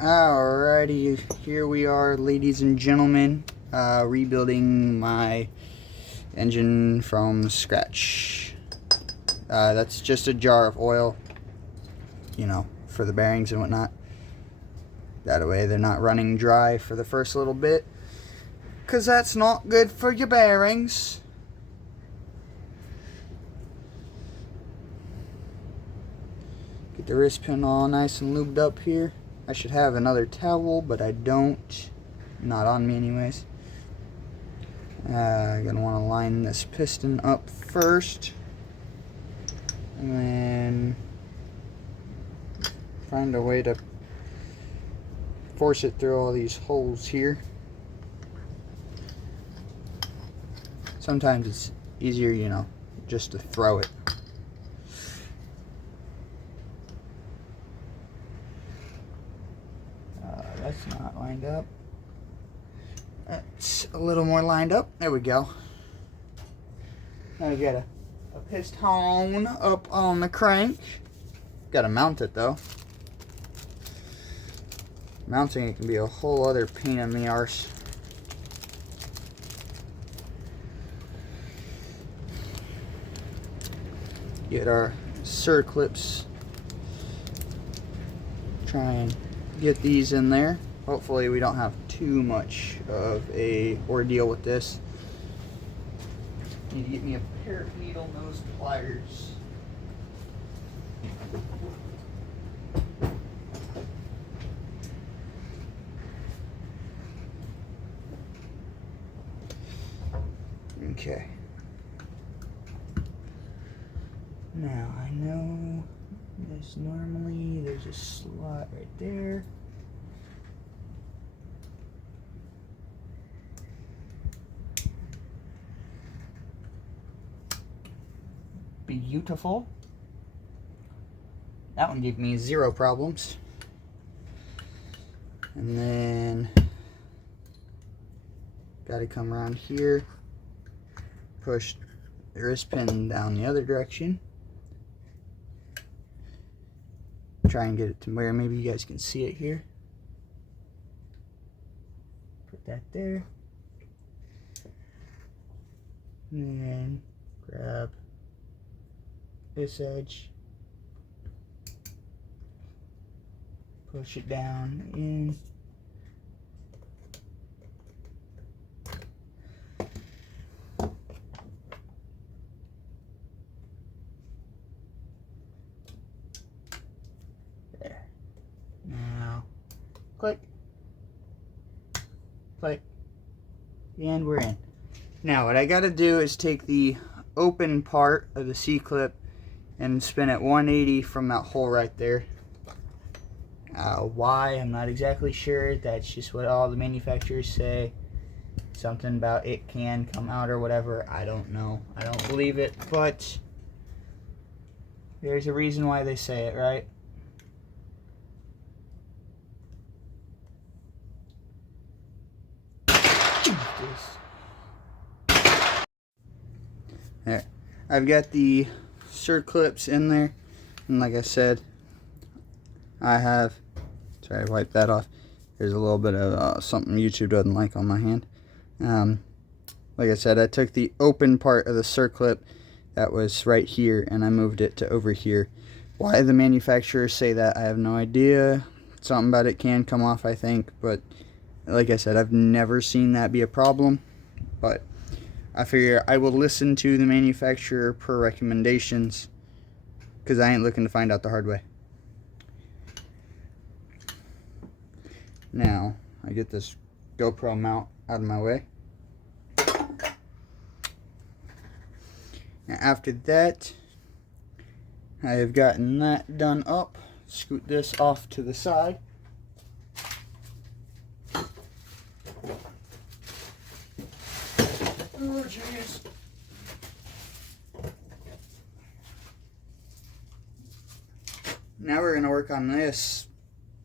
Alrighty, here we are, ladies and gentlemen, rebuilding my engine from scratch. That's just a jar of oil, you know, for the bearings and whatnot. That way they're not running dry for the first little bit, because that's not good for your bearings. Get the wrist pin all nice and lubed up here. I should have another towel, but I don't. Not on me anyways. I'm going to want to line this piston up first. And then find a way to force it through all these holes here. Sometimes it's easier, you know, just to throw it. That's not lined up. That's a little more lined up. There we go. Now we got a piston up on the crank. Got to mount it though. Mounting it can be a whole other pain in the arse. Get our circlips. Try and get these in there. Hopefully we don't have too much of a ordeal with this. Need to get me a pair of needle nose pliers. Okay. Now I know this normally there's a slot right there. Beautiful. That one gave me 0 problems. And then got to come around here, push the wrist pin down the other direction. Try and get it to where maybe you guys can see it here. Put that there. And then grab this edge. Push it down in. There. Now, click, click, and we're in. Now what I got to do is take the open part of the C-clip and spin it 180 from that hole right there. Why, I'm not exactly sure. That's just what all the manufacturers say. Something about it can come out or whatever. I don't know. I don't believe it, but there's a reason why they say it, right? There. I've got the circlips in there, and like I said, I have, sorry, I wiped that off. There's a little bit of something YouTube doesn't like on my hand. Like I said, I took the open part of the circlip that was right here and I moved it to over here. Why the manufacturers say that, I have no idea. Something about it can come off, I think, but like I said, I've never seen that be a problem. But I figure I will listen to the manufacturer per recommendations, because I ain't looking to find out the hard way. Now, I get this GoPro mount out of my way. Now after that, I have gotten that done up. Scoot this off to the side. Oh, jeez. Now we're going to work on this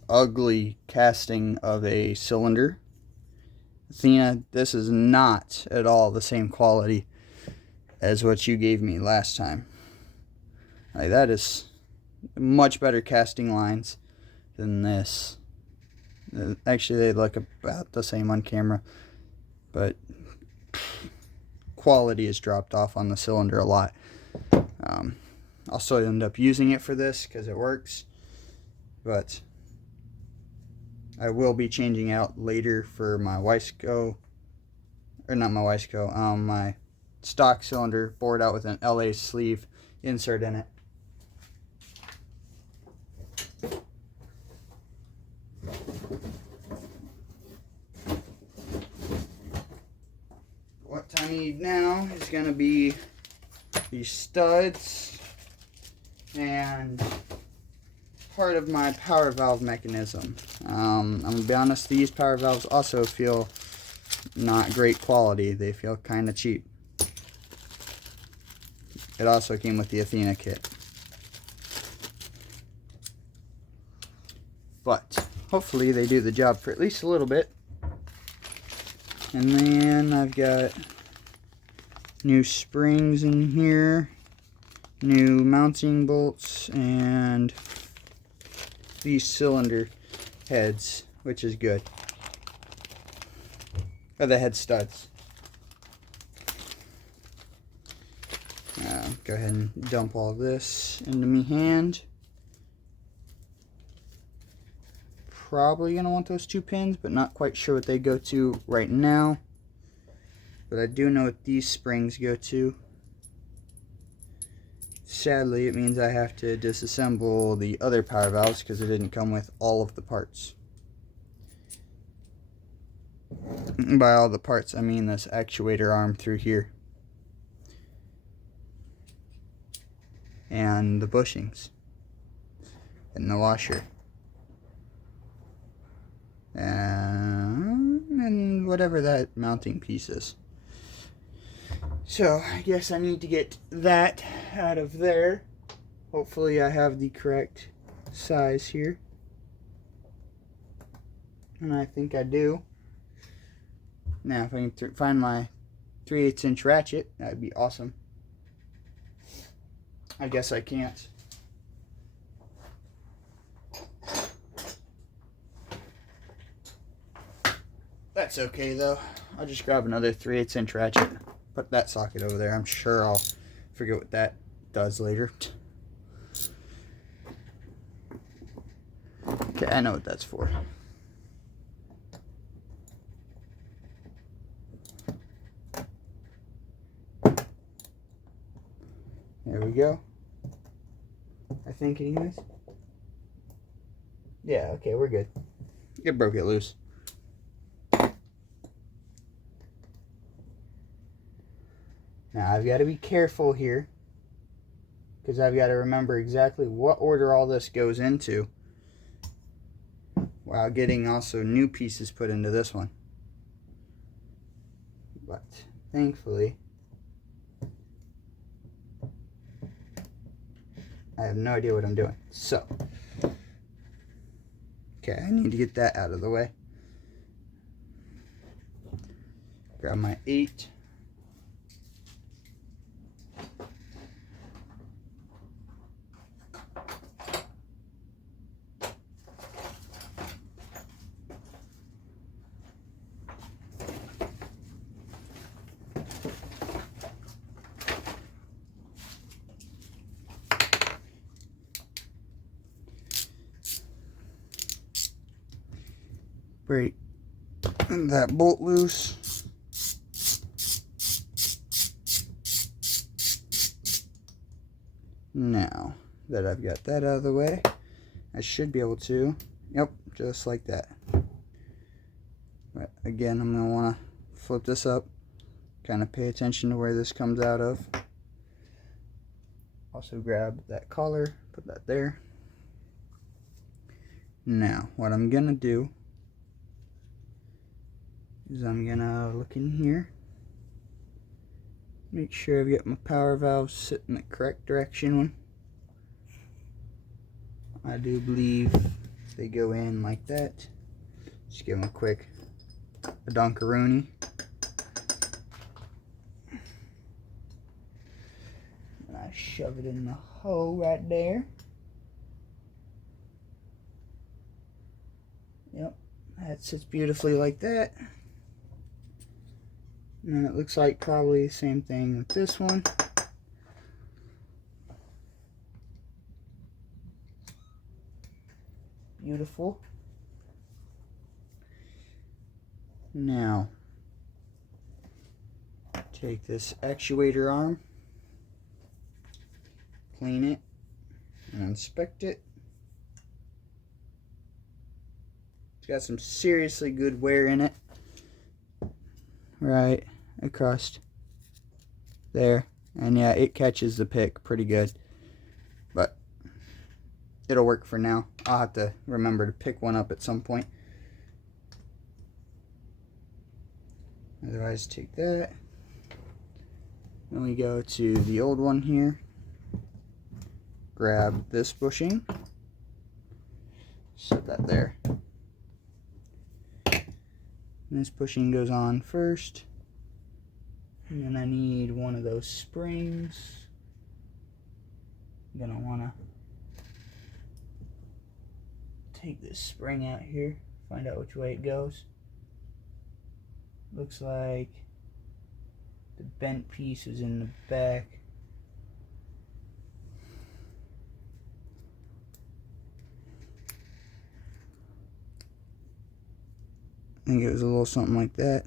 ugly casting of a cylinder. Athena, this is not at all the same quality as what you gave me last time. Like, that is much better casting lines than this. Actually, they look about the same on camera, but quality has dropped off on the cylinder a lot. I'll still end up using it for this because it works, but I will be changing out later for my Wiseco, or not my Wiseco, my stock cylinder bored out with an LA sleeve insert in it. What I need now is going to be these studs and part of my power valve mechanism. I'm going to be honest, these power valves also feel not great quality. They feel kind of cheap. It also came with the Athena kit. But hopefully they do the job for at least a little bit. And then I've got new springs in here, new mounting bolts, and these cylinder heads, which is good. Or the head studs. Go ahead and dump all this into me hand. Probably going to want those 2 pins, but not quite sure what they go to right now. But I do know what these springs go to. Sadly, it means I have to disassemble the other power valves because it didn't come with all of the parts. By all the parts, I mean this actuator arm through here. And the bushings. And the washer. And whatever that mounting piece is. So, I guess I need to get that out of there. Hopefully I have the correct size here. And I think I do. Now, if I can find my 3/8 inch ratchet, that'd be awesome. I guess I can't. That's okay though. I'll just grab another 3/8 inch ratchet. Put that socket over there. I'm sure I'll forget what that does later. Okay, I know what that's for. There we go. I think anyways. Yeah, okay, we're good. It broke it loose. Now I've got to be careful here because I've got to remember exactly what order all this goes into while getting also new pieces put into this one. But thankfully I have no idea what I'm doing. So, okay, I need to get that out of the way. Grab my 8. Break that bolt loose. Now that I've got that out of the way, I should be able to, yep, just like that. But again, I'm going to want to flip this up, kind of pay attention to where this comes out of. Also grab that collar, put that there. Now, what I'm going to do is I'm gonna look in here, make sure I've got my power valves sit in the correct direction. I do believe they go in like that. Just give them a quick donkaroonie. And I shove it in the hole right there. Yep. That sits beautifully like that. And then it looks like probably the same thing with this one. Beautiful. Now, take this actuator arm, clean it, and inspect it. It's got some seriously good wear in it. Right across there. And yeah, it catches the pick pretty good. But it'll work for now. I'll have to remember to pick one up at some point. Otherwise, take that. Then we go to the old one here. Grab this bushing. Set that there. And this bushing goes on first. And then I need one of those springs. I'm gonna wanna take this spring out here, find out which way it goes. Looks like the bent piece is in the back. I think it was a little something like that.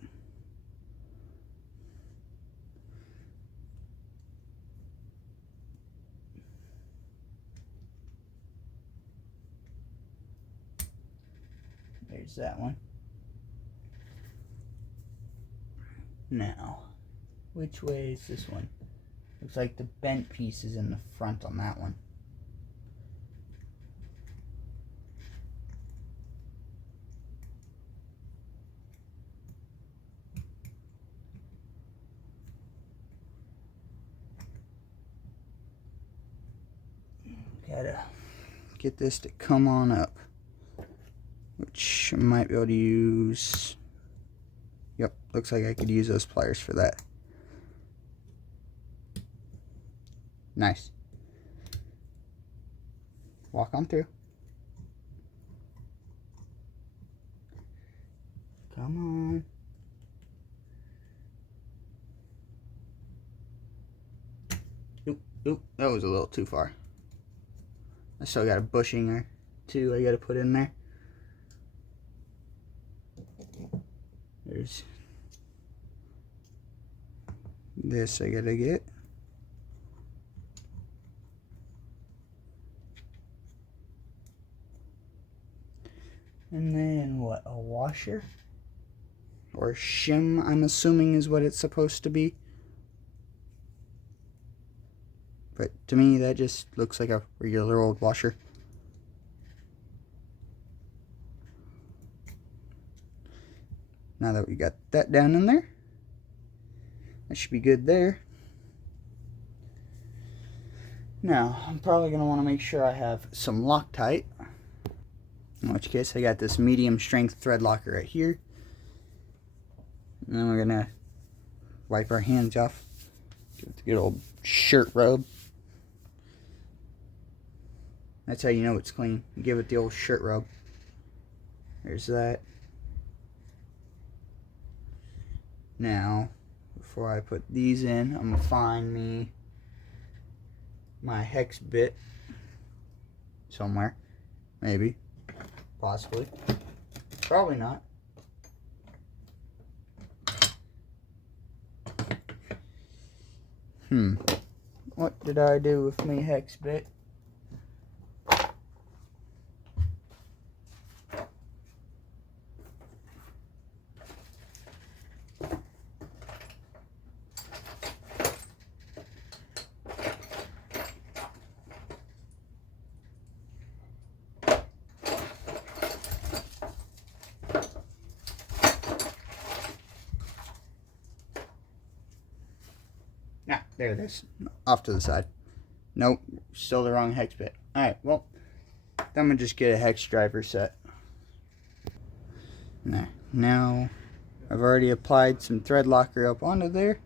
There's that one. Now, which way is this one? Looks like the bent piece is in the front on that one. Gotta get this to come on up, which I might be able to use. Yep, looks like I could use those pliers for that. Nice. Walk on through. Come on. Oop, oop, that was a little too far. I still got a bushing or two I gotta put in there. There's this I gotta get. And then what, a washer? Or shim, I'm assuming is what it's supposed to be. But to me, that just looks like a regular old washer. Now that we got that down in there, that should be good there. Now, I'm probably going to want to make sure I have some Loctite. In which case, I got this medium strength thread locker right here. And then we're going to wipe our hands off. Give it the good old shirt rub. That's how you know it's clean. You give it the old shirt rub. There's that. Now, before I put these in, I'm going to find me my hex bit somewhere. Maybe. Possibly. Probably not. What did I do with my hex bit? Nah, there it is. Off to the side. Nope, still the wrong hex bit. Alright, well, I'm going to just get a hex driver set. Now, I've already applied some thread locker up onto there.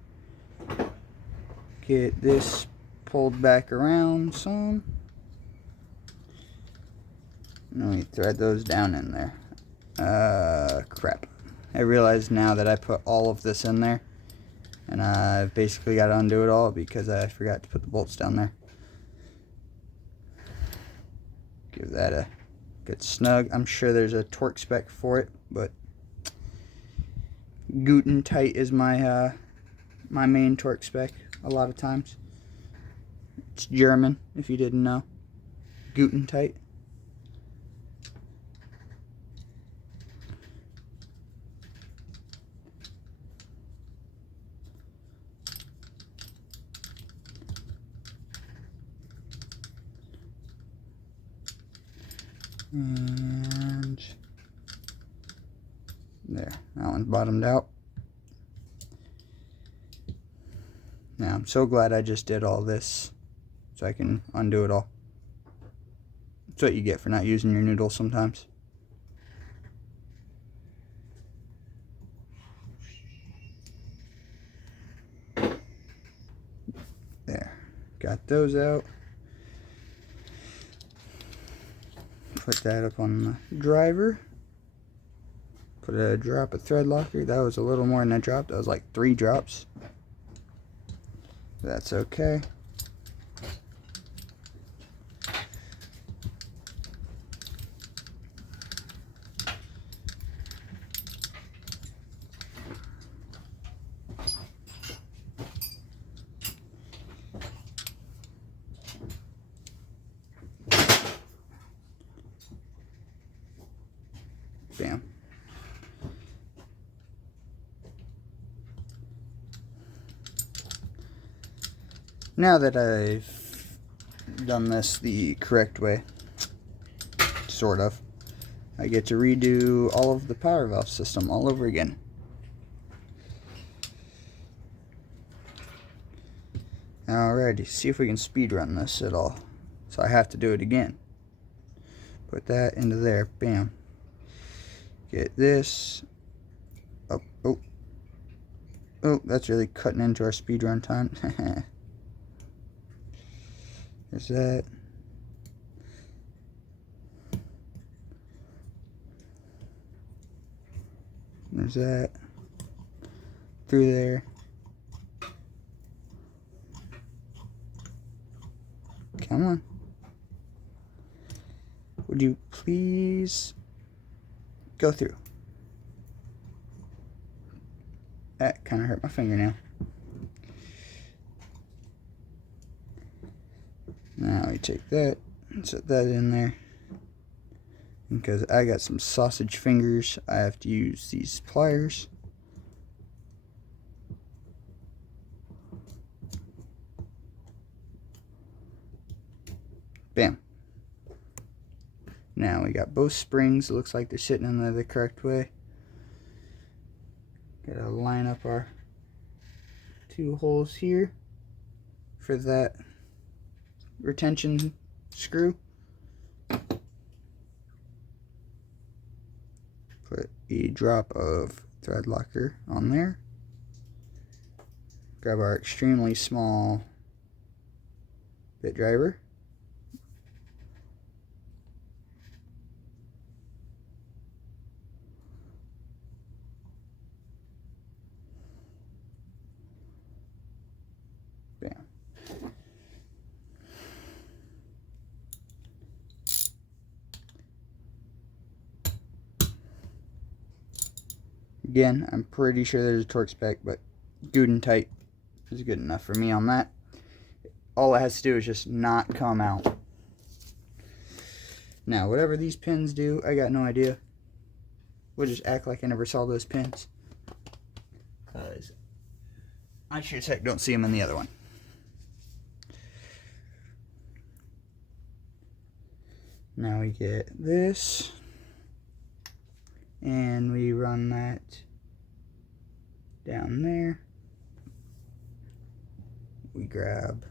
Get this pulled back around some. And we thread those down in there. Crap. I realize now that I put all of this in there, and I've basically got to undo it all because I forgot to put the bolts down there. Give that a good snug. I'm sure there's a torque spec for it, but Guten tight is my my main torque spec a lot of times. It's German, if you didn't know. Guten tight. And there, that one's bottomed out. Now I'm so glad I just did all this so I can undo it all. That's what you get for not using your noodles sometimes. There, got those out. Put that up on the driver. Put a drop of thread locker. That was a little more than a drop. That was like 3 drops. That's okay. Bam. Now that I've done this the correct way, sort of, I get to redo all of the power valve system all over again. Alrighty, see if we can speed run this at all. So I have to do it again. Put that into there, bam. Get this up. Oh, that's really cutting into our speed run time. There's that. There's that. Through there. Come on. Would you please go through? That kind of hurt my fingernail. Now we take that and set that in there. Because I got some sausage fingers, I have to use these pliers. Bam. Now we got both springs. It looks like they're sitting in there the correct way. Gotta line up our 2 holes here for that retention screw. Put a drop of thread locker on there. Grab our extremely small bit driver. Bam. Again, I'm pretty sure there's a torque spec, but Guten tight is good enough for me on that. All it has to do is just not come out. Now, whatever these pins do, I got no idea. We'll just act like I never saw those pins, because I sure as heck don't see them in the other one. Now we get this, and we run that down there. We grab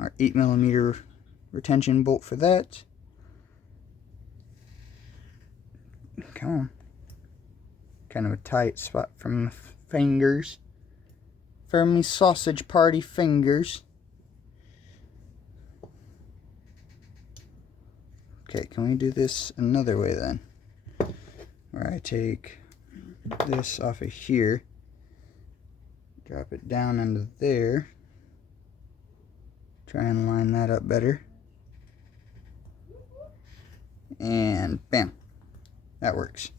our 8mm retention bolt for that. Come on. Kind of a tight spot from the fingers. Firmly sausage party fingers. Okay, can we do this another way then? Where I take this off of here, drop it down into there, try and line that up better, and bam, that works.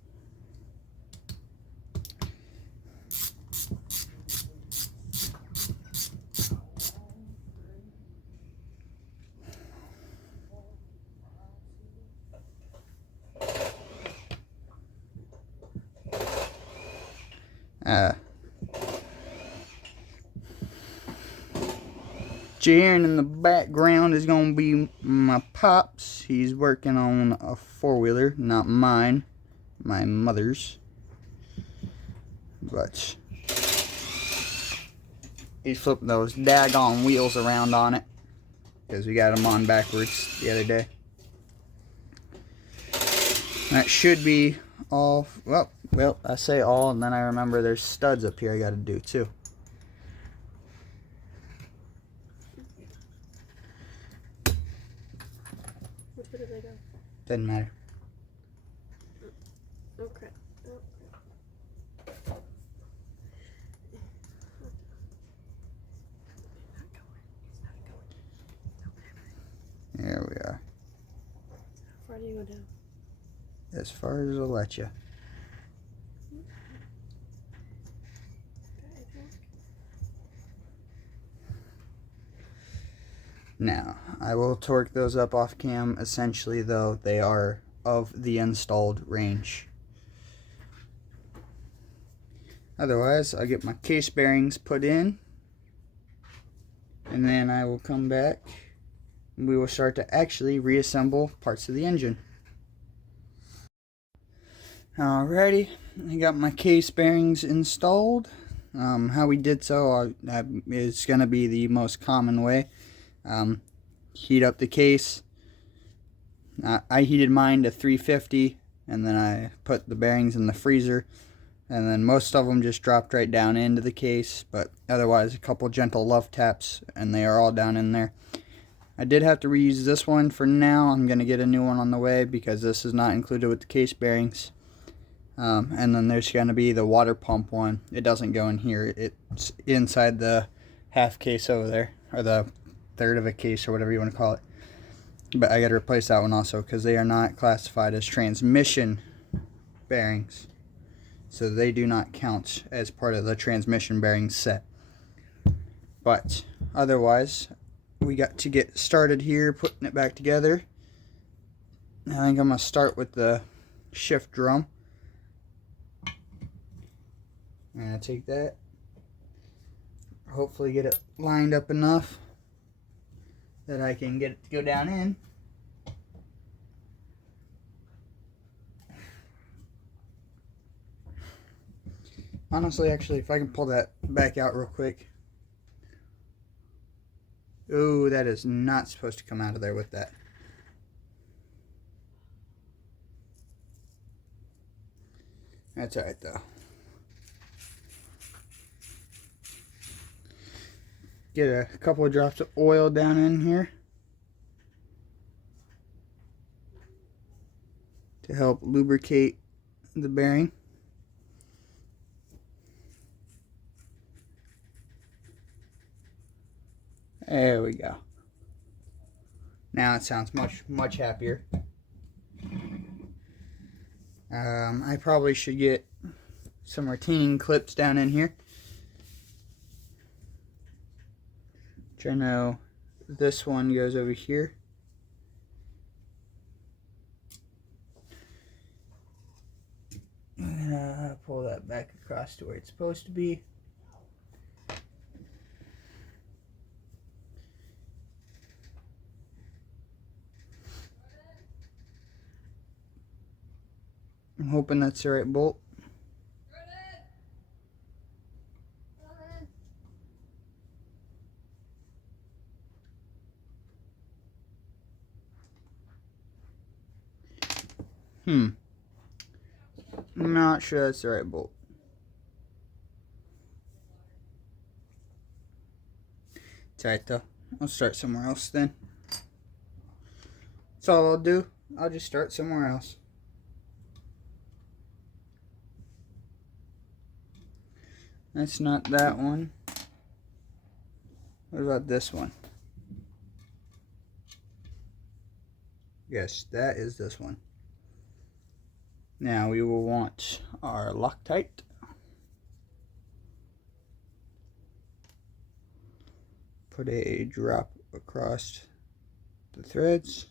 Hearing in the background is going to be my pops. He's working on a four-wheeler, not mine, my mother's. But he's flipping those daggone wheels around on it because we got them on backwards the other day. That should be all. Well, I say all, and then I remember there's studs up here I got to do too. Which way did they go? Doesn't matter. Oh crap. Oh crap. There we are. How far do you go down? As far as I'll let you. Now, I will torque those up off cam. Essentially, though, they are of the installed range. Otherwise, I'll get my case bearings put in, and then I will come back and we will start to actually reassemble parts of the engine. Alrighty, I got my case bearings installed. How we did so is going to be the most common way. Heat up the case. I heated mine to 350, and then I put the bearings in the freezer, and then most of them just dropped right down into the case, but otherwise a couple gentle love taps and they are all down in there. I did have to reuse this one for now. I'm going to get a new one on the way because this is not included with the case bearings. And then there's going to be the water pump one. It doesn't go in here. It's inside the half case over there, or the third of a case, or whatever you want to call it. But I got to replace that one also because they are not classified as transmission bearings, so they do not count as part of the transmission bearing set. But otherwise, we got to get started here putting it back together. I think I'm going to start with the shift drum. I'm going to take that, hopefully get it lined up enough that I can get it to go down in. Honestly, actually, if I can pull that back out real quick. Ooh, that is not supposed to come out of there with that. That's alright though. Get a couple of drops of oil down in here to help lubricate the bearing. There we go. Now it sounds much happier. I probably should get some retaining clips down in here. Which I know this one goes over here. I'm gonna pull that back across to where it's supposed to be. I'm hoping that's the right bolt. I'm not sure that's the right bolt. It's alright though. I'll start somewhere else then. That's all I'll do. I'll just start somewhere else. That's not that one. What about this one? Yes, that is this one. Now we will want our Loctite. Put a drop across the threads.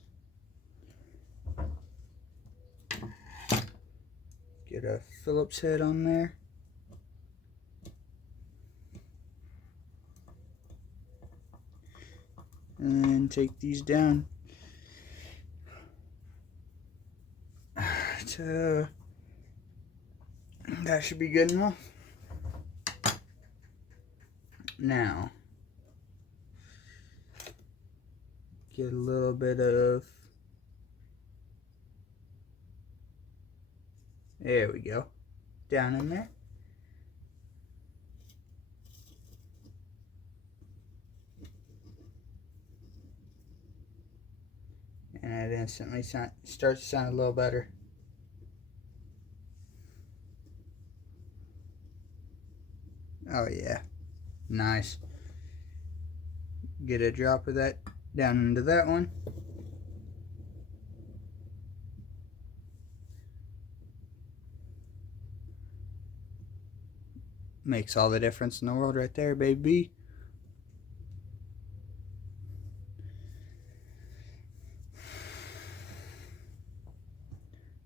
Get a Phillips head on there. And then take these down to, that should be good enough. Now, get a little bit of, there we go, down in there. And it instantly starts to sound a little better. Oh yeah, nice. Get a drop of that down into that one. Makes all the difference in the world right there, baby.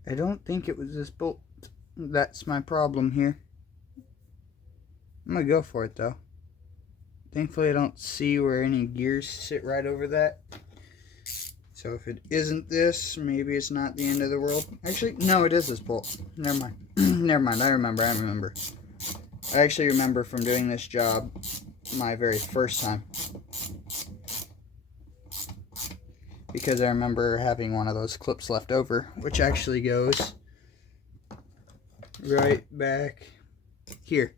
I don't think it was this bolt. That's my problem here. I'm gonna go for it though. Thankfully I don't see where any gears sit right over that. So if it isn't this, maybe it's not the end of the world. Actually, no, it is this bolt. Never mind. Never mind, I remember. I actually remember from doing this job my very first time. Because I remember having one of those clips left over, which actually goes right back here.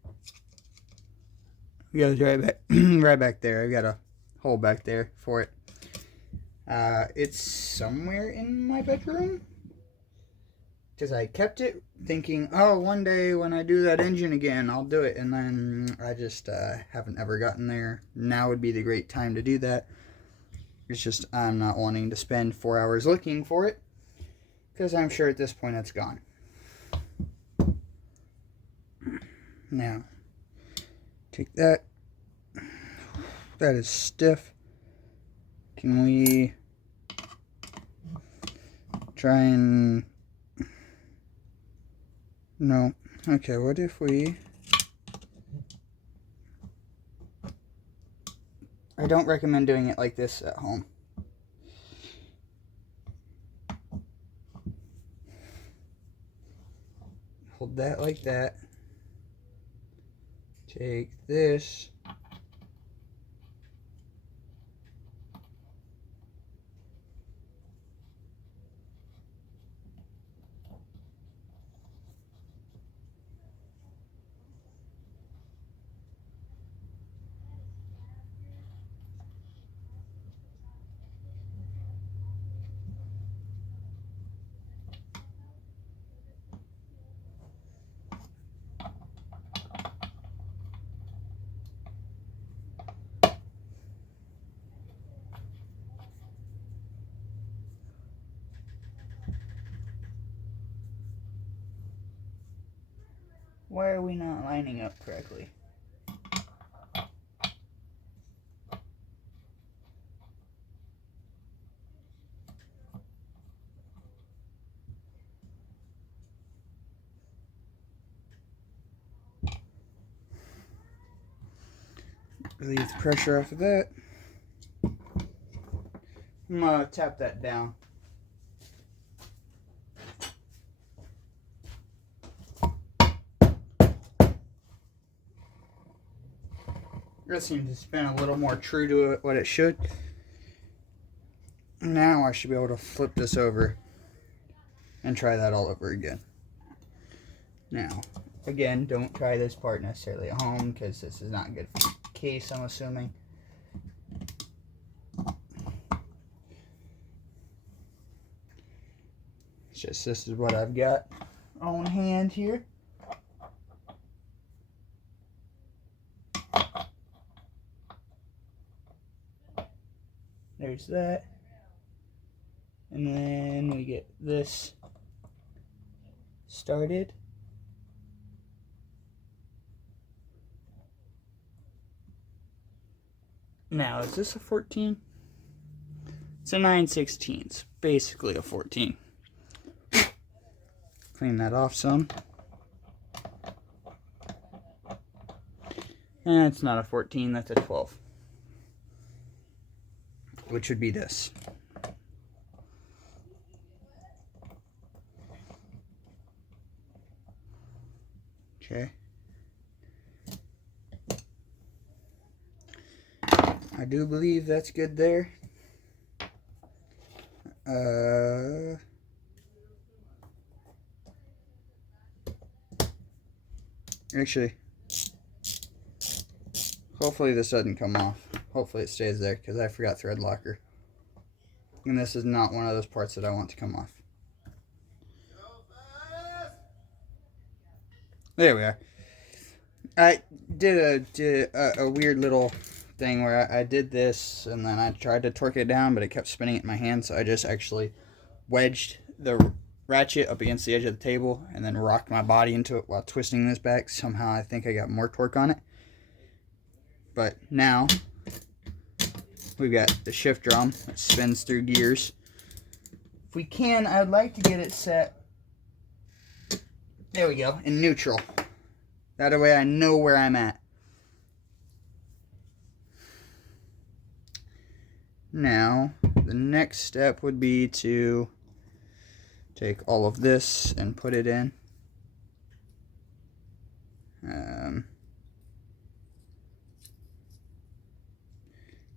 It goes right back, right back there. I've got a hole back there for it. It's somewhere in my bedroom. Because I kept it thinking, oh, one day when I do that engine again, I'll do it. And then I just haven't ever gotten there. Now would be the great time to do that. It's just I'm not wanting to spend 4 hours looking for it, because I'm sure at this point it's gone. Now, take that. That is stiff. Can we try and... No. Okay, what if we... I don't recommend doing it like this at home. Hold that like that. Take this. Why are we not lining up correctly? Relieve the pressure off of that. I'm gonna tap that down. That seems to spin a little more true to what it should. Now I should be able to flip this over and try that all over again. Now, again, don't try this part necessarily at home, because this is not good for the case, I'm assuming. just this is what I've got on hand here. There's that. And then we get this started. Now, is this a 14? It's a 9/16. Basically a 14. Clean that off some. And it's not a 14, that's a 12. Which would be this. Okay. I do believe that's good there. Actually, hopefully this doesn't come off. Hopefully it stays there, because I forgot thread locker. And this is not one of those parts that I want to come off. There we are. I did a weird little thing where I did this, and then I tried to torque it down, but it kept spinning it in my hand, so I just actually wedged the ratchet up against the edge of the table and then rocked my body into it while twisting this back. Somehow I think I got more torque on it. But now we've got the shift drum that spins through gears. If we can, I'd like to get it set, there we go, in neutral. That way I know where I'm at. Now, the next step would be to take all of this and put it in.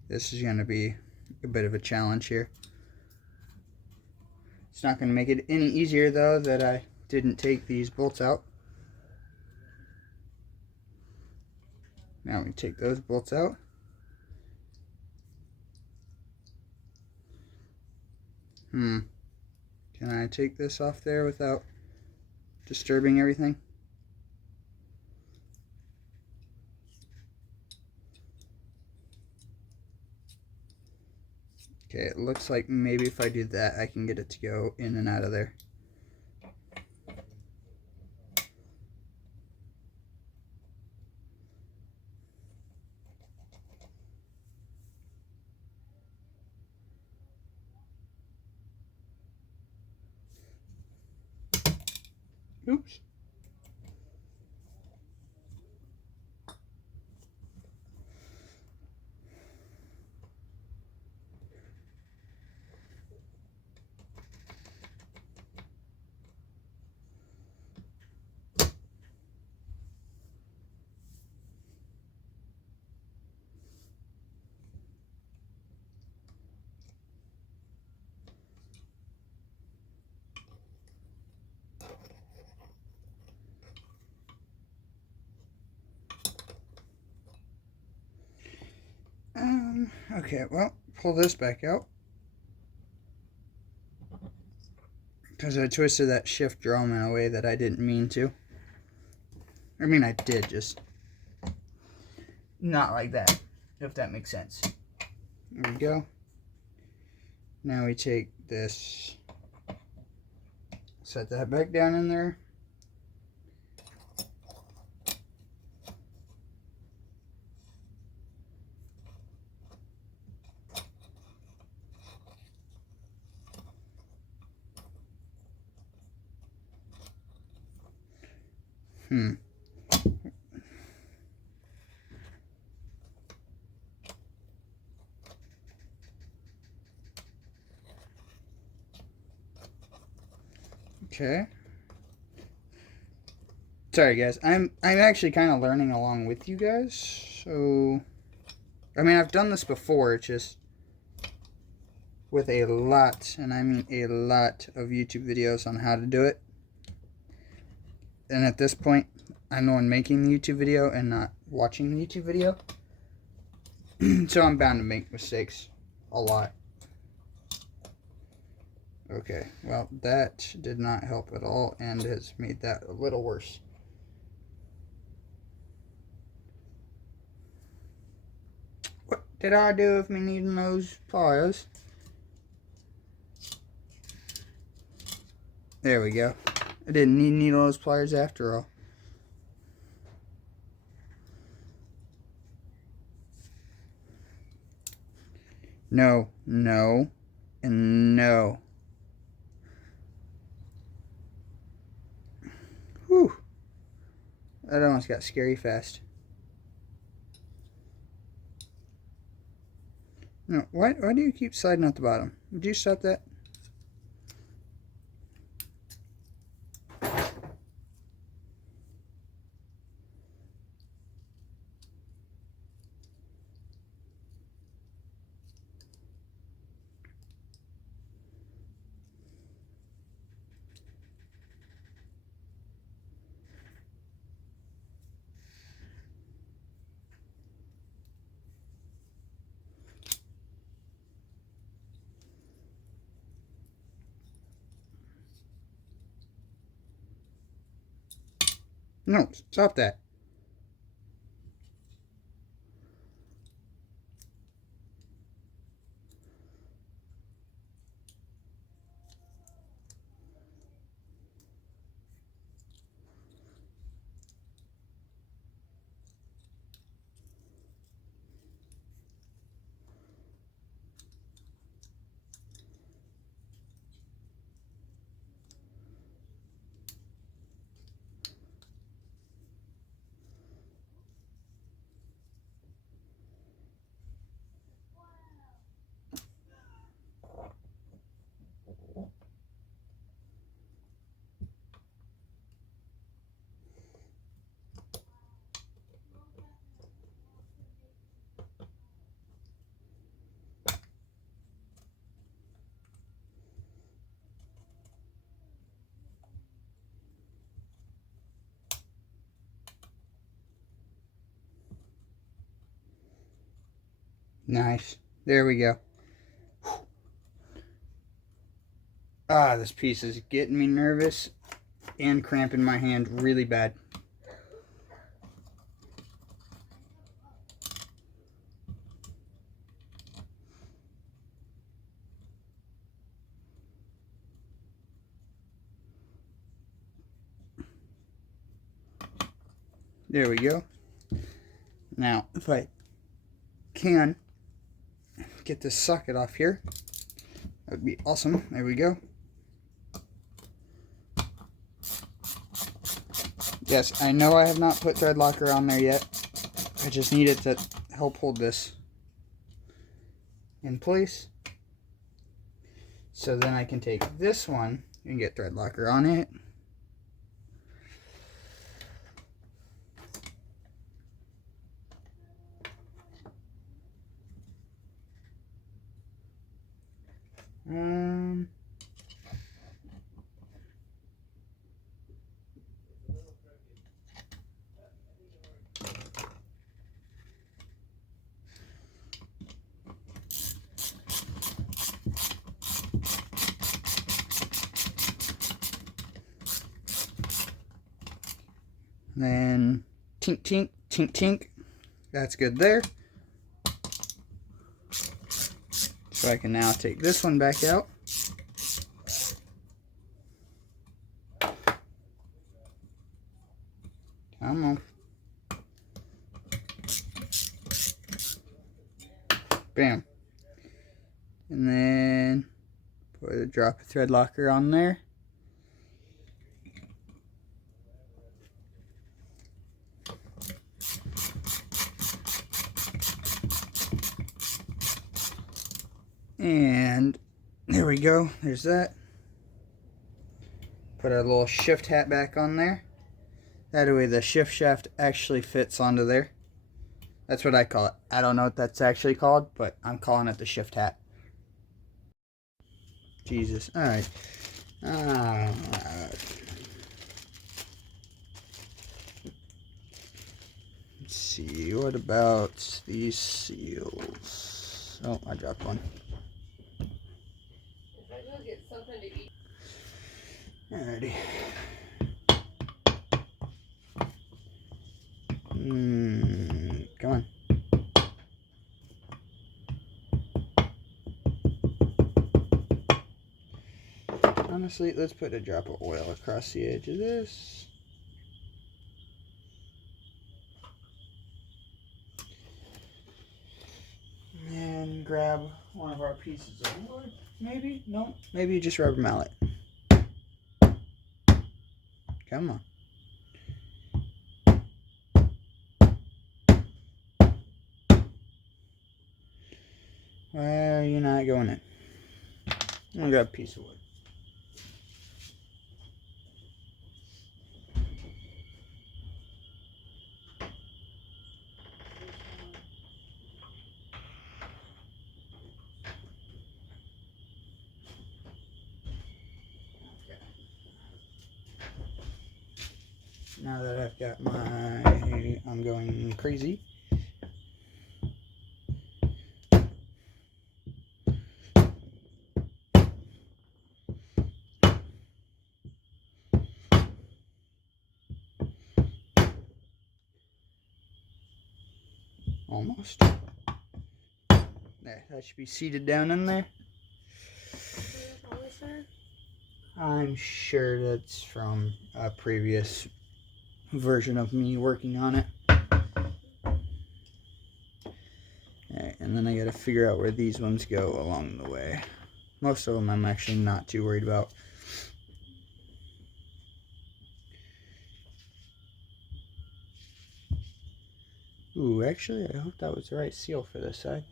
This is going to be a bit of a challenge here. It's not going to make it any easier, though, that I didn't take these bolts out. Now we take those bolts out. Can I take this off there without disturbing everything? Okay, it looks like maybe if I do that, I can get it to go in and out of there. Oops. Okay, well, pull this back out. Because I twisted that shift drum in a way that I didn't mean to. I mean, I did, just not like that, if that makes sense. There we go. Now we take this, set that back down in there. Okay. Sorry guys, I'm actually kind of learning along with you guys. So, I mean, I've done this before, it's just with a lot, and I mean a lot of YouTube videos on how to do it. And at this point, I'm the one making the YouTube video and not watching the YouTube video. So I'm bound to make mistakes a lot. Okay, well, that did not help at all and has made that a little worse. What did I do with me needing those pliers? There we go. I didn't need all those pliers after all. No, no, and no. Whew. That almost got scary fast. No, why do you keep sliding at the bottom? Would you stop that? No, stop that. Nice. There we go. Ah, this piece is getting me nervous and cramping my hand really bad. There we go. Now, if I can get this socket off here, that would be awesome. There we go. Yes, I know I have not put thread locker on there yet. I just need it to help hold this in place. So then I can take this one and get thread locker on it. Then tink, tink, tink, tink. That's good there. So I can now take this one back out. Come on. Bam. And then put a drop of thread locker on there. And there we go. There's that. Put our little shift hat back on there. That way the shift shaft actually fits onto there. That's what I call it. I don't know what that's actually called, but I'm calling it the shift hat. Jesus. Alright. Let's see. What about these seals? Oh, I dropped one. Is that go get something to eat. Alrighty. Come on. Honestly, let's put a drop of oil across the edge of this. And grab one of our pieces of wood. Maybe? No. Maybe just rubber mallet. Come on. Why are you not going in? I'm gonna grab a piece of wood. Okay. Now that I've got I'm going crazy. Almost. There, that should be seated down in there. I'm sure that's from a previous version of me working on it. Alright, and then I gotta figure out where these ones go along the way. Most of them I'm actually not too worried about. Ooh, actually, I hope that was the right seal for this side.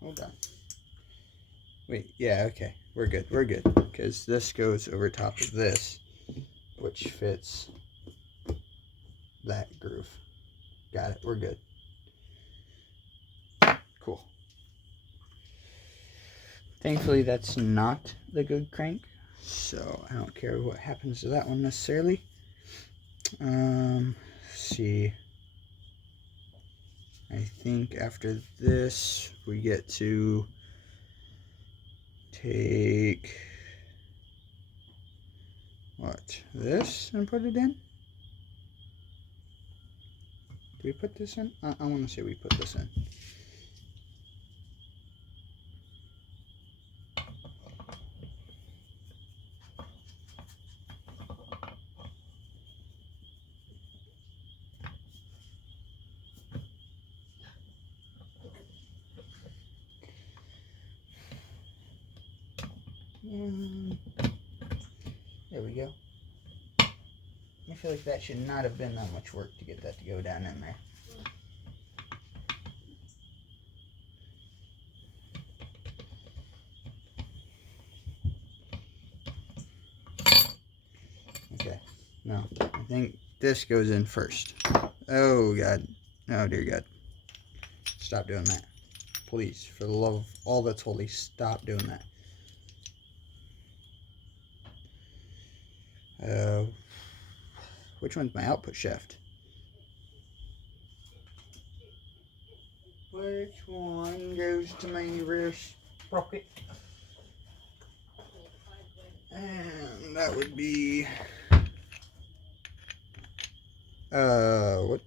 Hold on. Wait, yeah, okay. We're good, because this goes over top of this, which fits that groove. Got it, we're good. Cool. Thankfully, that's not the good crank, so I don't care what happens to that one necessarily. Let's see. I think after this, we get to take this and put it in. Do we put this in? I want to say we put this in. There we go. I feel like that should not have been that much work to get that to go down in there. Okay, no, I think this goes in first. Oh God, oh dear God. Stop doing that. Please, for the love of all that's holy, stop doing that. Which one's my output shaft? Which one goes to my wrist sprocket? And that would be what?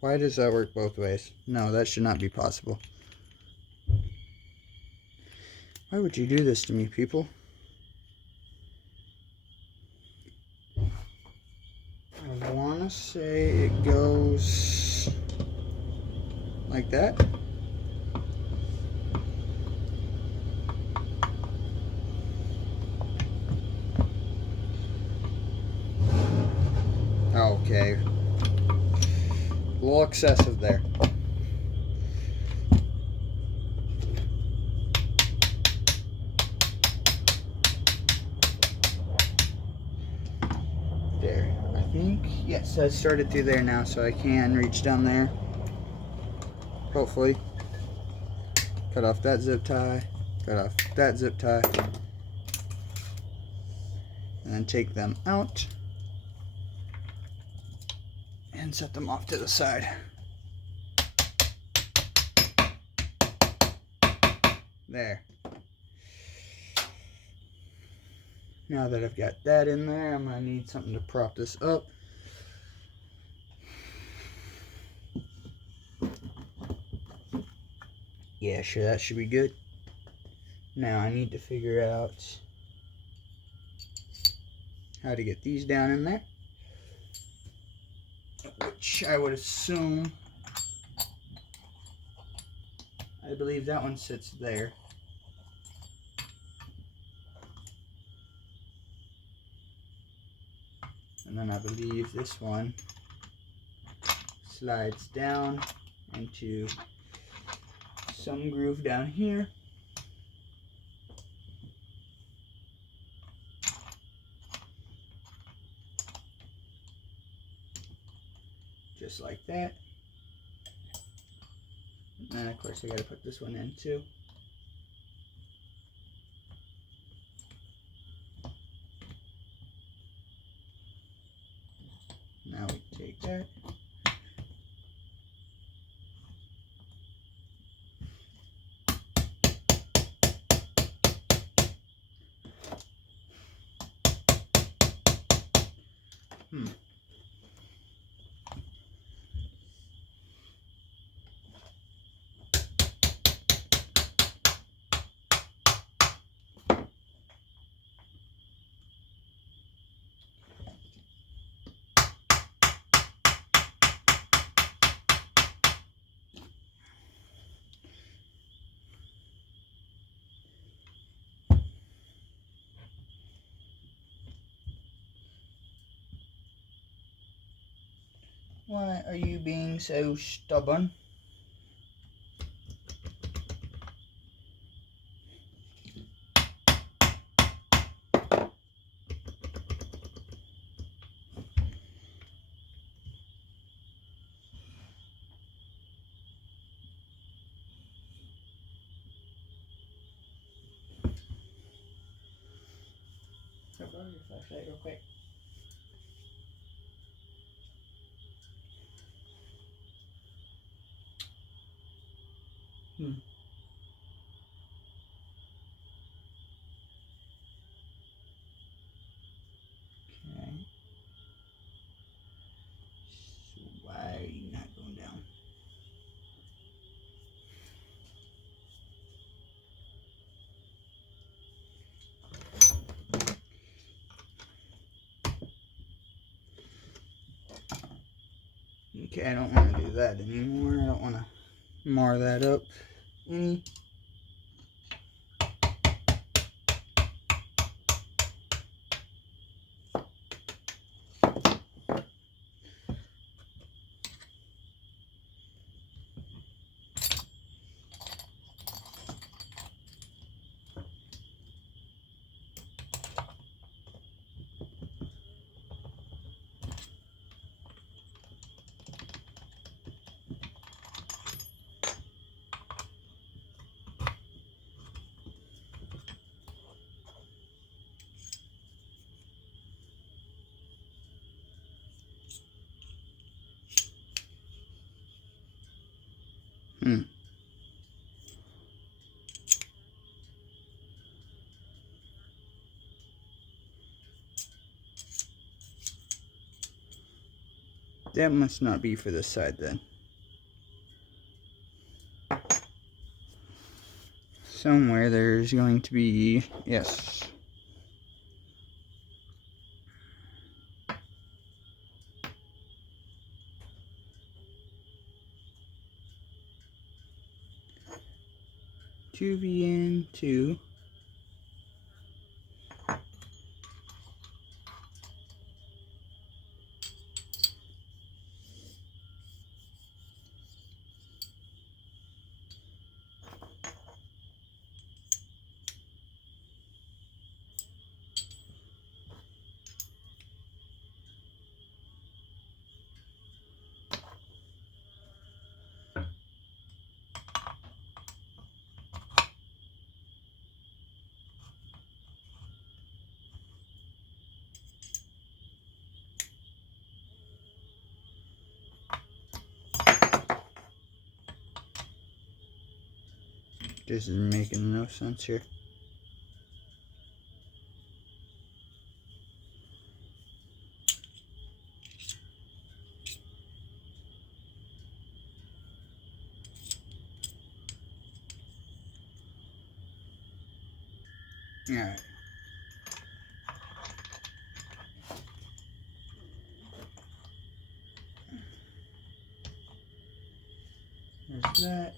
Why does that work both ways? No, that should not be possible. Why would you do this to me, people? I want to say it goes like that. Okay. A little excessive there. There. I think, yes, I started through there now, so I can reach down there. Hopefully. Cut off that zip tie. Cut off that zip tie. And then take them out. and set them off to the side. There. Now that I've got that in there, I'm going to need something to prop this up. Yeah, sure, that should be good. Now I need to figure out how to get these down in there, which I would assume, I believe that one sits there. And then I believe this one slides down into some groove down here. Just like that. And then of course I gotta put this one in too. Now we take that. Why are you being so stubborn? So borrow your flashlight real quick. Okay. So why are you not going down? Okay, I don't want to do that anymore. I don't want to mar that up any. That must not be for this side then. Somewhere there's going to be, yes. Two VN, two. This is making no sense here. Alright. There's that.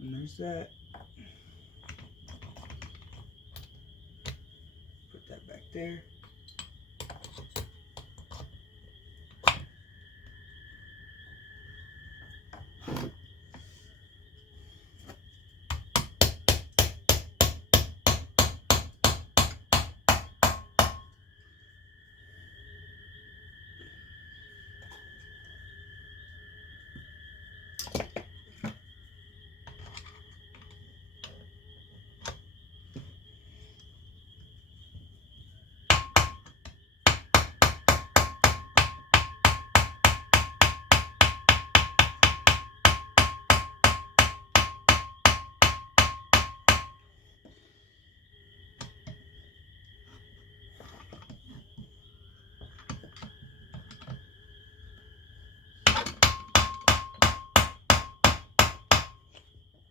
And there's that. Put that back there.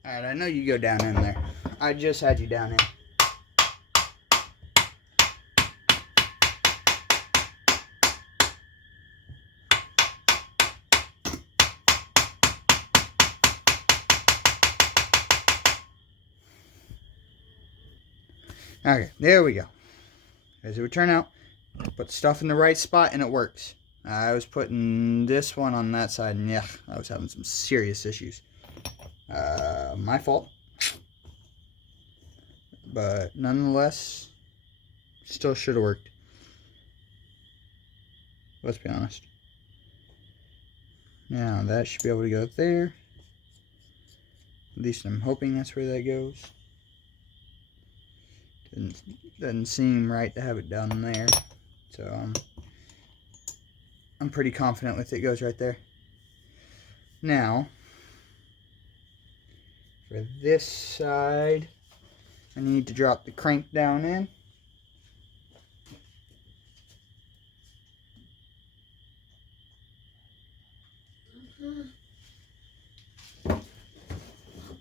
Alright, I know you go down in there. I just had you down in. Okay, there we go. As it would turn out, put stuff in the right spot and it works. I was putting this one on that side and yeah, I was having some serious issues. My fault. But nonetheless, still should have worked. Let's be honest. Now that should be able to go there. At least I'm hoping that's where that goes. Doesn't seem right to have it down there. So I'm pretty confident with it goes right there. Now, for this side, I need to drop the crank down in.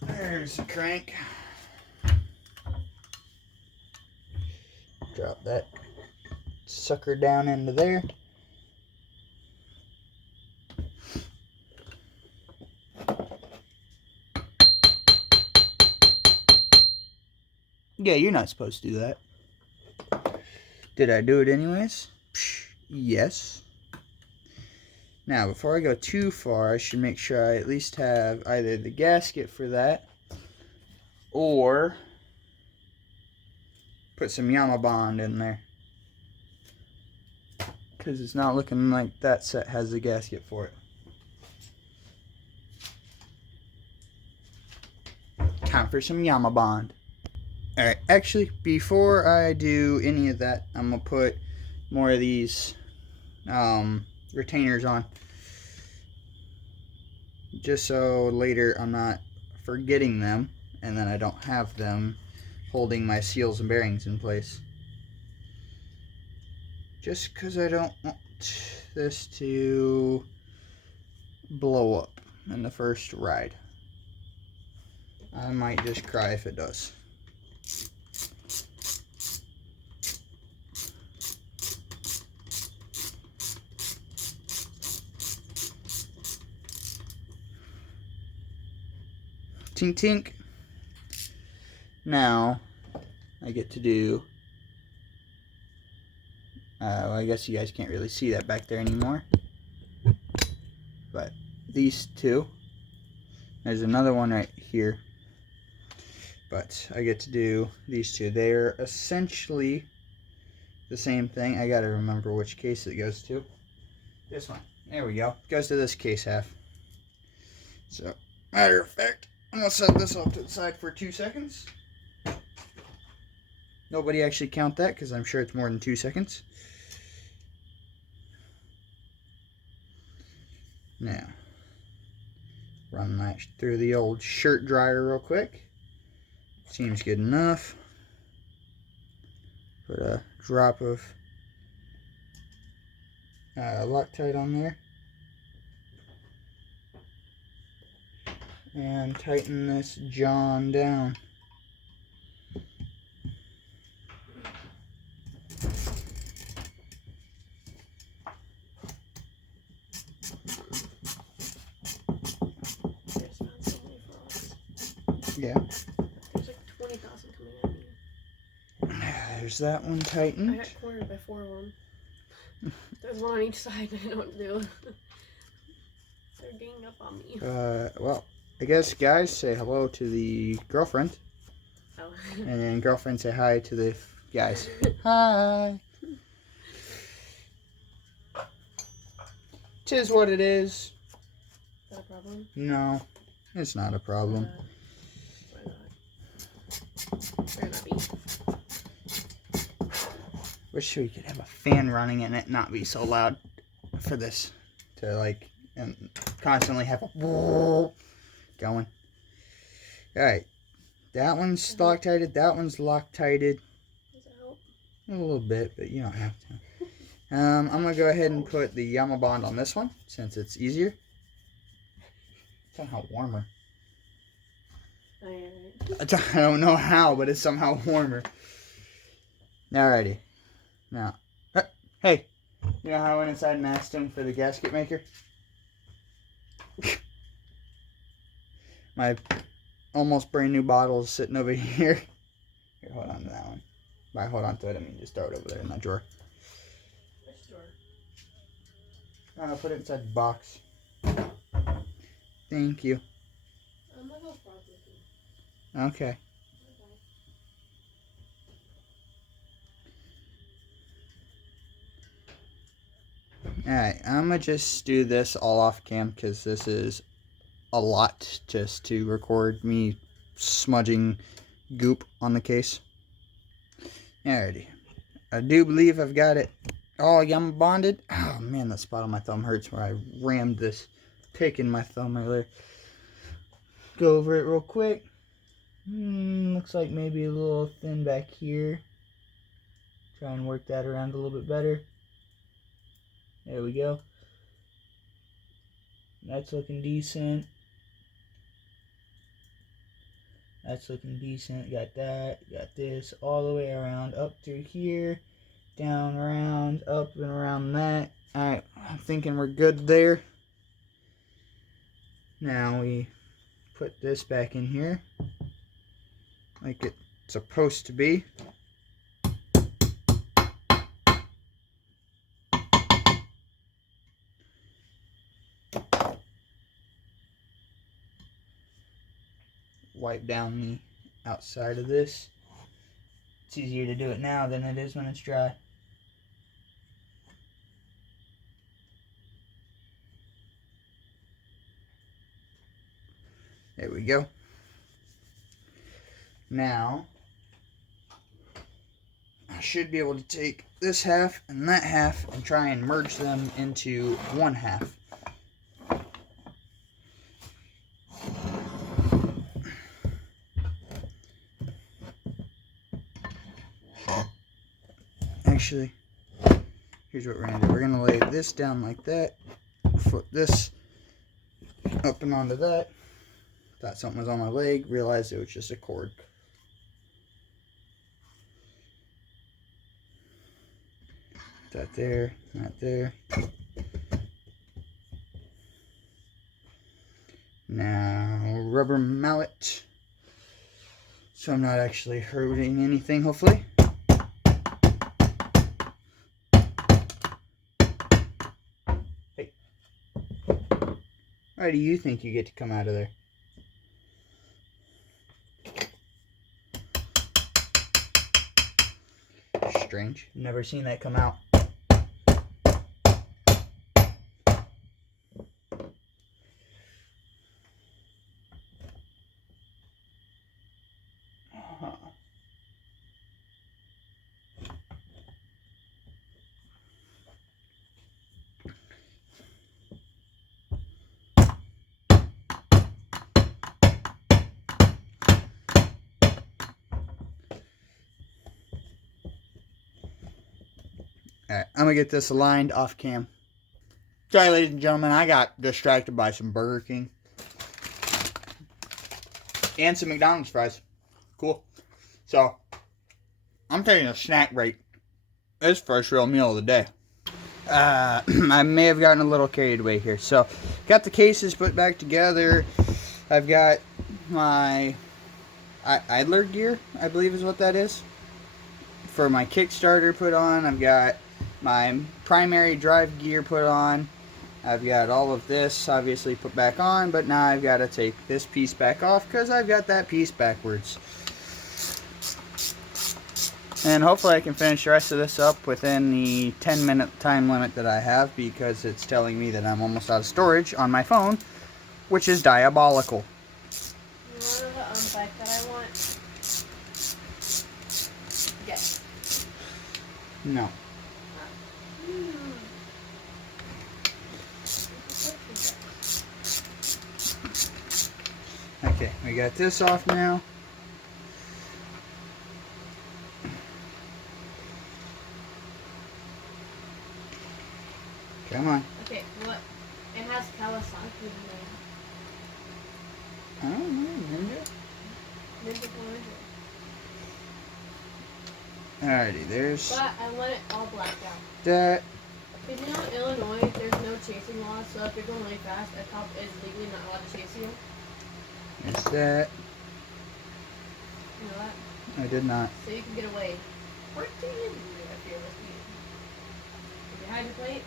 There's the crank. Drop that sucker down into there. Yeah, you're not supposed to do that. Did I do it anyways? Yes. Now, before I go too far, I should make sure I at least have either the gasket for that or put some Yama Bond in there. Because it's not looking like that set has the gasket for it. Time for some Yama Bond. Alright, actually, before I do any of that, I'm going to put more of these retainers on. Just so later I'm not forgetting them, and then I don't have them holding my seals and bearings in place. Just because I don't want this to blow up in the first ride. I might just cry if it does. Tink tink. Now I get to do well, I guess you guys can't really see that back there anymore, but these two, there's another one right here, but I get to do these two. They're essentially the same thing. I gotta remember which case it goes to. This one, there we go, it goes to this case half. So matter of fact, I'm gonna set this off to the side for 2 seconds. Nobody actually count that because I'm sure it's more than 2 seconds. Now, Run that through the old shirt dryer real quick. Seems good enough. Put a drop of Loctite on there. And tighten this John down. There's not so many frogs. Yeah. There's like 20,000 coming at me. There's that one I tightened. got cornered by 4 of them. There's one on each side. I don't know what to do. They're ganging up on me. Well, I guess guys say hello to the girlfriend. Oh. And then girlfriend say hi to the guys. Hi. Tis what it is. Is that a problem? No, it's not a problem. Why not? Better not be. Wish we could have a fan running and it not be so loud for this to like and constantly have a going. Alright, that one's Loctited, that one's Loctited. Does that help? A little bit, but you don't have to. I'm going to go ahead and put the Yama Bond on this one since it's easier. Somehow warmer. Oh, yeah, right. I don't know how, but it's somehow warmer. Alrighty. Now, hey, you know how I went inside and asked him for the gasket maker? My almost brand new bottle is sitting over here. Here, hold on to that one. By hold on to it, I mean just throw it over there in that drawer. Which drawer? I'll put it inside the box. Thank you. I'm gonna go frog with you. Okay. Alright, I'm going to just do this all off cam because this is a lot just to record me smudging goop on the case. Alrighty. I do believe I've got it all Yama bonded. Oh man, that spot on my thumb hurts where I rammed this pick in my thumb earlier. Go over it real quick. Looks like maybe a little thin back here. Try and work that around a little bit better. There we go. That's looking decent. That's looking decent. Got that. Got this all the way around up through here. Down, around, up and around that. Alright, I'm thinking we're good there. Now we put this back in here. Like it's supposed to be. Wipe down the outside of this. It's easier to do it now than it is when it's dry. There we go. Now, I should be able to take this half and that half and try and merge them into one half. Actually, here's what we're going to do. We're going to lay this down like that. Flip this up and onto that. Thought something was on my leg. Realized it was just a cord. That there. That there. Now, rubber mallet. So I'm not actually hurting anything, hopefully. Why do you think you get to come out of there? Strange. Never seen that come out. Alright, I'm gonna get this aligned off cam. Sorry, ladies and gentlemen, I got distracted by some Burger King. And some McDonald's fries. Cool. So, I'm taking a snack break. This first real meal of the day. I may have gotten a little carried away here. So, got the cases put back together. I've got my idler gear, I believe is what that is. For my Kickstarter put on. I've got my primary drive gear put on. I've got all of this obviously put back on, but now I've got to take this piece back off because I've got that piece backwards. And hopefully I can finish the rest of this up within the 10-minute time limit that I have, because it's telling me that I'm almost out of storage on my phone, which is diabolical. You want the bike that I want? Yes. No. Okay, we got this off now. Come on. Okay, what? It has Kawasaki in there. I don't know, Ninja. Ninja 400. Alrighty, there's But I want it all blacked out. that. Because you know in Illinois, there's no chasing law, so if you're going really fast, a cop is legally not allowed to chase you. There's that. You know that? I did not. So you can get away pretty easily if you're with me. If you hide your plate,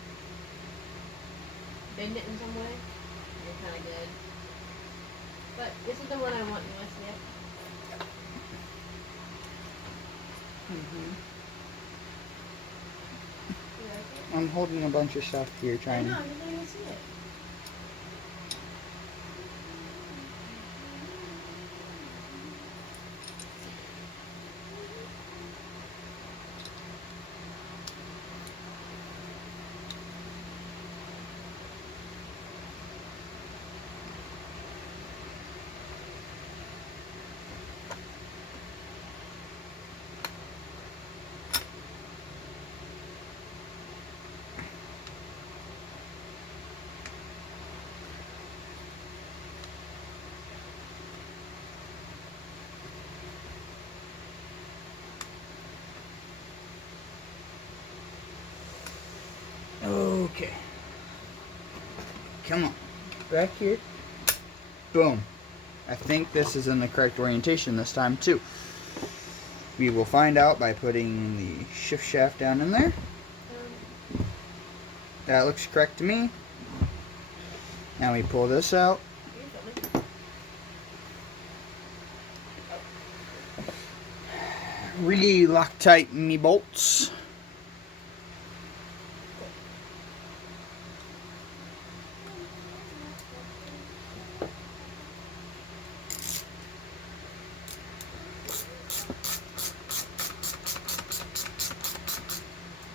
bend it in some way, you're kind of good. But this is the one I want, you want to see it? I'm holding a bunch of stuff here I trying know, to. I didn't even see it. Okay. Come on. Back here. Boom. I think this is in the correct orientation this time too. We will find out by putting the shift shaft down in there. That looks correct to me. Now we pull this out. Really Loctite me bolts.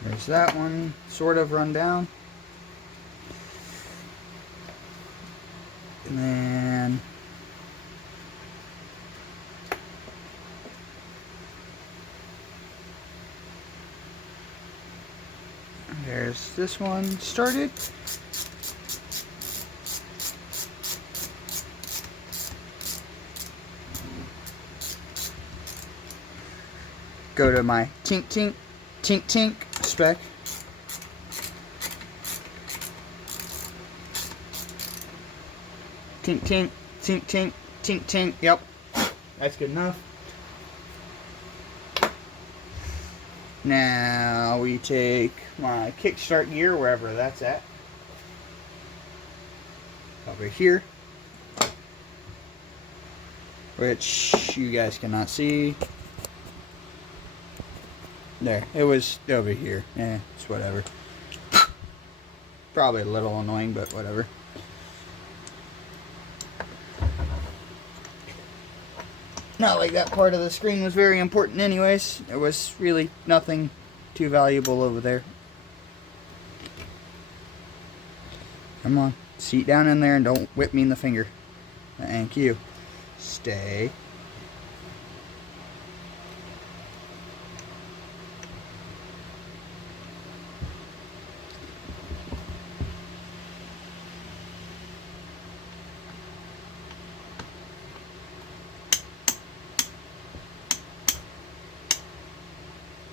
There's that one, sort of run down. And then there's this one started. Go to my tink tink tink tink spec. Tink tink tink tink tink tink. Yep, that's good enough. Now we take my kickstart gear wherever that's at. Over here, which you guys cannot see. There, it was over here. It's whatever. Probably a little annoying, but whatever. Not like that part of the screen was very important anyways. There was really nothing too valuable over there. Come on, seat down in there and don't whip me in the finger. Thank you. Stay.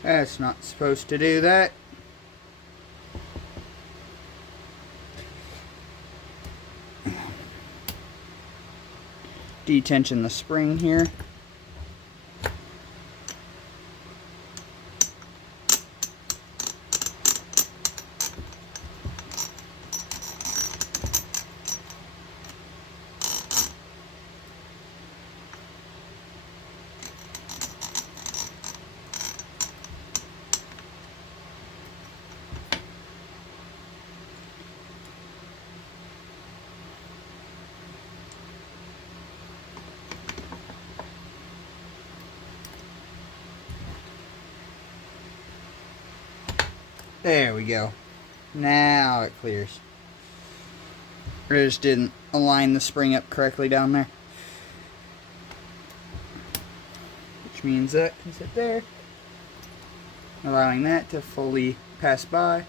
That's not supposed to do that. Detension the spring here. There we go. Now it clears. I just didn't align the spring up correctly down there. Which means that can sit there, allowing that to fully pass by.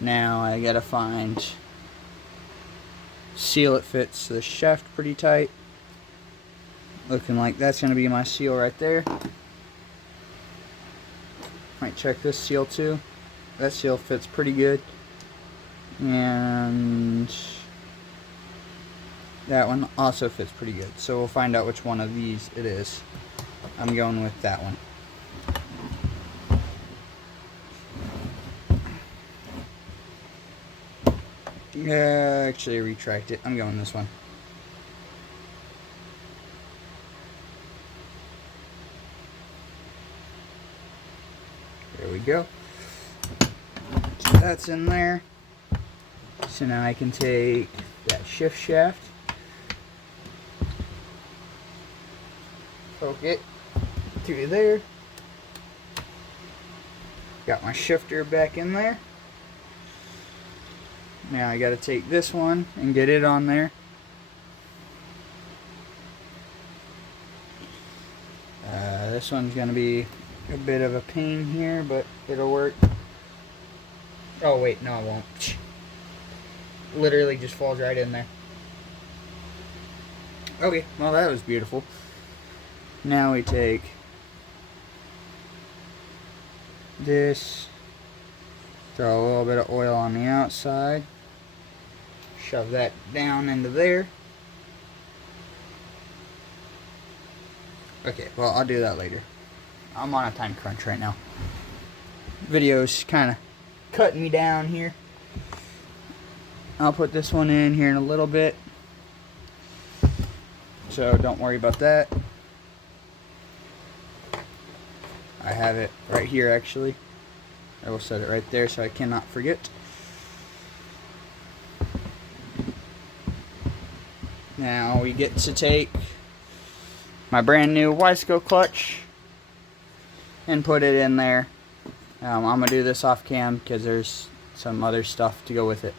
Now I gotta find seal it fits the shaft pretty tight. Looking like that's going to be my seal right there. Might check this seal too. That seal fits pretty good. And that one also fits pretty good. So we'll find out which one of these it is. I'm going with that one. Yeah, actually retract it. I'm going this one. There we go. So that's in there. So now I can take that shift shaft, poke it through there. Got my shifter back in there. Now I got to take this one and get it on there. This one's going to be a bit of a pain here, but it'll work. Oh wait, no it won't. Literally just falls right in there. Okay, well that was beautiful. Now we take this, throw a little bit of oil on the outside, shove that down into there. Okay, well I'll do that later. I'm on a time crunch right now. Video's kind of cutting me down here. I'll put this one in here in a little bit, so don't worry about that. I have it right here actually. I will set it right there so I cannot forget. Now we get to take my brand new YZ125 clutch and put it in there. I'm going to do this off cam because there's some other stuff to go with it.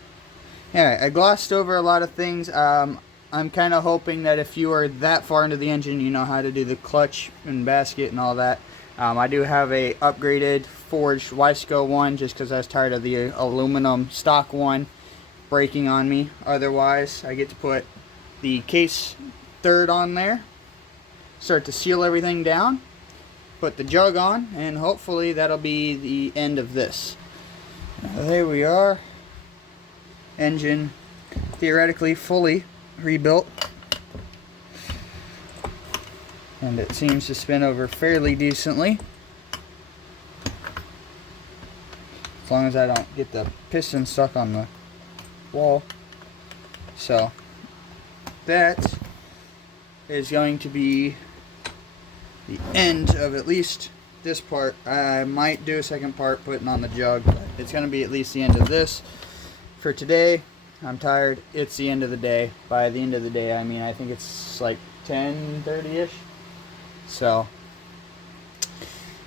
Anyway, I glossed over a lot of things. I'm kind of hoping that if you are that far into the engine, you know how to do the clutch and basket and all that. I do have a upgraded forged YZ125 just because I was tired of the aluminum stock one breaking on me. Otherwise, I get to put the case third on there, start to seal everything down, put the jug on, and hopefully that'll be the end of this. There we are. Engine theoretically fully rebuilt. And it seems to spin over fairly decently. As long as I don't get the piston stuck on the wall. So that is going to be the end of at least this part. I might do a second part putting on the jug, but it's going to be at least the end of this for today. I'm tired. It's the end of the day. By the end of the day, I mean I think it's like 10:30ish. So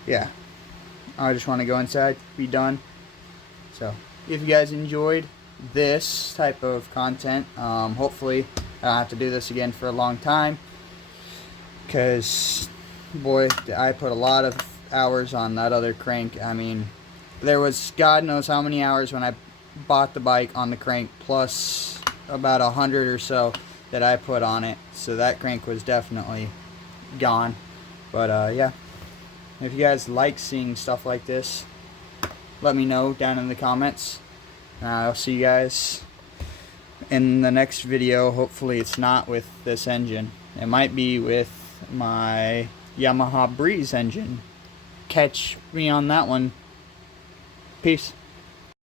yeah, I just want to go inside, be done. So if you guys enjoyed this type of content, hopefully I don't have to do this again for a long time, because boy, I put a lot of hours on that other crank. I mean, there was God knows how many hours when I bought the bike on the crank, plus about 100 or so that I put on it. So that crank was definitely gone. But yeah, if you guys like seeing stuff like this, let me know down in the comments. I'll see you guys in the next video. Hopefully it's not with this engine. It might be with my Yamaha Breeze engine. Catch me on that one. Peace.